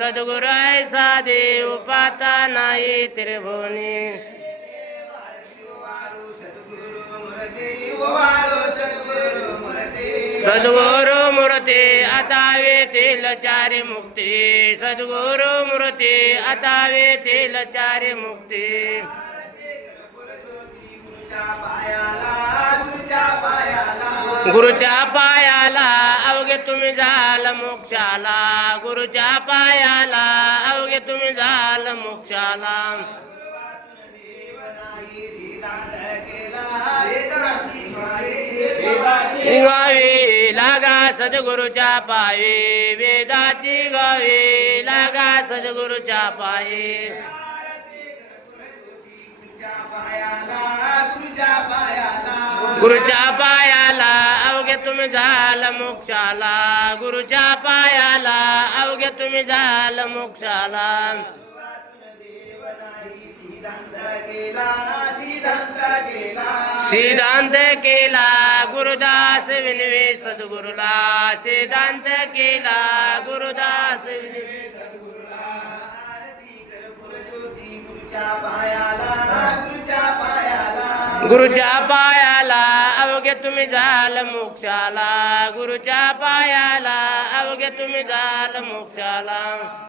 सद्गुरु ऐसा देव पाता नाही त्रिभुवनी सद्गुरु मूर्ती आता वेतील चारी मुक्ती सद्गुरु मूर्ती आता वेतील चारी मुक्ती गुरुच्या पायाला अवघे तुम्ही झाल मोक्षाला गुरुच्या पायाला अवघे तुम्ही झाल मोक्षाला गावी लागा सद्गुरुच्या पायी वेदाची गावी लागा सद्गुरुच्या पायी गुरुच्या पायाला अवघे तुम्ही झाल मोक्षाला गुरुच्या पायाला अवघे तुम्ही झाल मोक्षाला सिद्धांत केला गुरुदास विनवे सद्गुरुला सिद्धांत केला गुरुदास विनवे गुरुच्या पायाला अवघे तुम्ही झाल मोक्षाला गुरुच्या पायाला अवघे तुम्ही झाल मोक्षाला